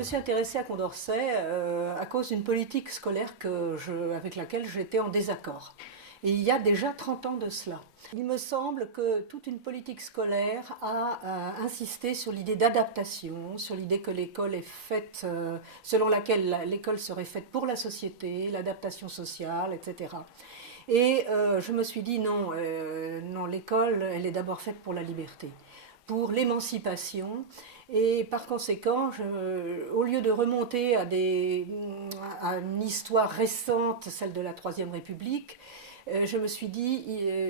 me suis intéressée à Condorcet à cause d'une politique scolaire avec laquelle j'étais en désaccord. Et il y a déjà 30 ans de cela. Il me semble que toute une politique scolaire a insisté sur l'idée d'adaptation, sur l'idée que l'école est faite, selon laquelle l'école serait faite pour la société, l'adaptation sociale, etc. Et je me suis dit non, non, l'école, elle est d'abord faite pour la liberté, pour l'émancipation. Et par conséquent, au lieu de remonter à une histoire récente, celle de la Troisième République, je me suis dit,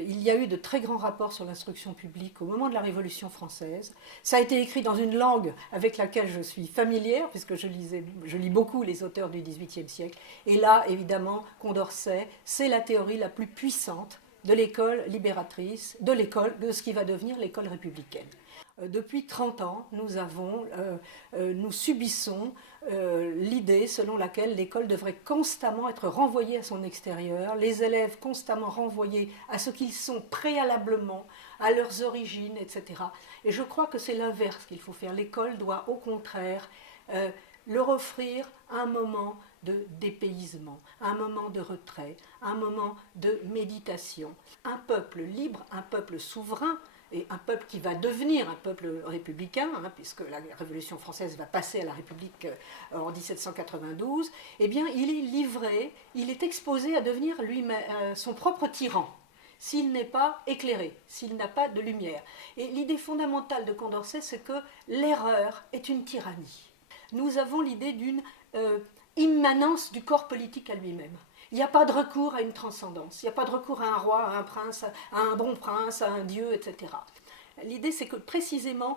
il y a eu de très grands rapports sur l'instruction publique au moment de la Révolution française. Ça a été écrit dans une langue avec laquelle je suis familière, puisque je lis beaucoup les auteurs du XVIIIe siècle. Et là, évidemment, Condorcet, c'est la théorie la plus puissante de l'école libératrice, de ce qui va devenir l'école républicaine. Depuis 30 ans, nous subissons l'idée selon laquelle l'école devrait constamment être renvoyée à son extérieur, les élèves constamment renvoyés à ce qu'ils sont préalablement, à leurs origines, etc. Et je crois que c'est l'inverse qu'il faut faire. L'école doit au contraire leur offrir un moment de dépaysement, un moment de retrait, un moment de méditation. Un peuple libre, un peuple souverain, et un peuple qui va devenir un peuple républicain, puisque la Révolution française va passer à la République en 1792, eh bien il est livré, il est exposé à devenir lui-même son propre tyran, s'il n'est pas éclairé, s'il n'a pas de lumière. Et l'idée fondamentale de Condorcet, c'est que l'erreur est une tyrannie. Nous avons l'idée d'une immanence du corps politique à lui-même. Il n'y a pas de recours à une transcendance, il n'y a pas de recours à un roi, à un prince, à un bon prince, à un dieu, etc. L'idée, c'est que précisément,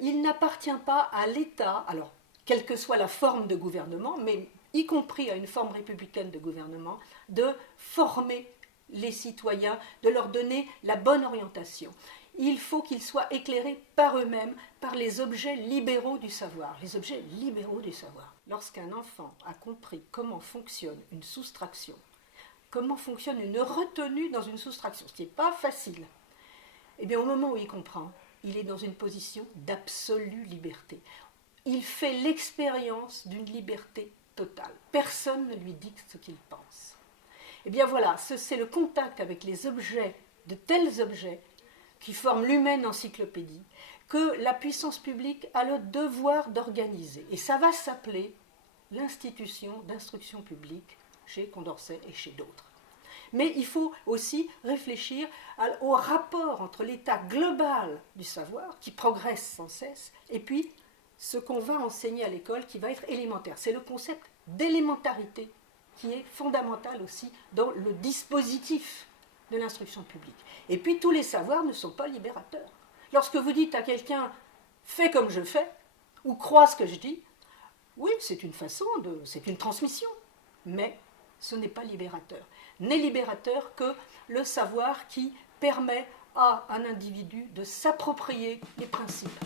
il n'appartient pas à l'État, alors quelle que soit la forme de gouvernement, mais y compris à une forme républicaine de gouvernement, de former les citoyens, de leur donner la bonne orientation. Il faut qu'ils soient éclairés par eux-mêmes, par les objets libéraux du savoir. Les objets libéraux du savoir. Lorsqu'un enfant a compris comment fonctionne une soustraction, comment fonctionne une retenue dans une soustraction, ce qui n'est pas facile, eh bien au moment où il comprend, il est dans une position d'absolue liberté. Il fait l'expérience d'une liberté totale. Personne ne lui dicte ce qu'il pense. Eh bien voilà, c'est le contact avec les objets, de tels objets, qui forment l'humaine encyclopédie, que la puissance publique a le devoir d'organiser. Et ça va s'appeler l'institution d'instruction publique chez Condorcet et chez d'autres. Mais il faut aussi réfléchir au rapport entre l'état global du savoir, qui progresse sans cesse, et puis ce qu'on va enseigner à l'école, qui va être élémentaire. C'est le concept d'élémentarité qui est fondamental aussi dans le dispositif de l'instruction publique. Et puis tous les savoirs ne sont pas libérateurs. Lorsque vous dites à quelqu'un « fais comme je fais » ou « crois ce que je dis », oui, c'est une transmission, mais ce n'est pas libérateur. N'est libérateur que le savoir qui permet à un individu de s'approprier les principes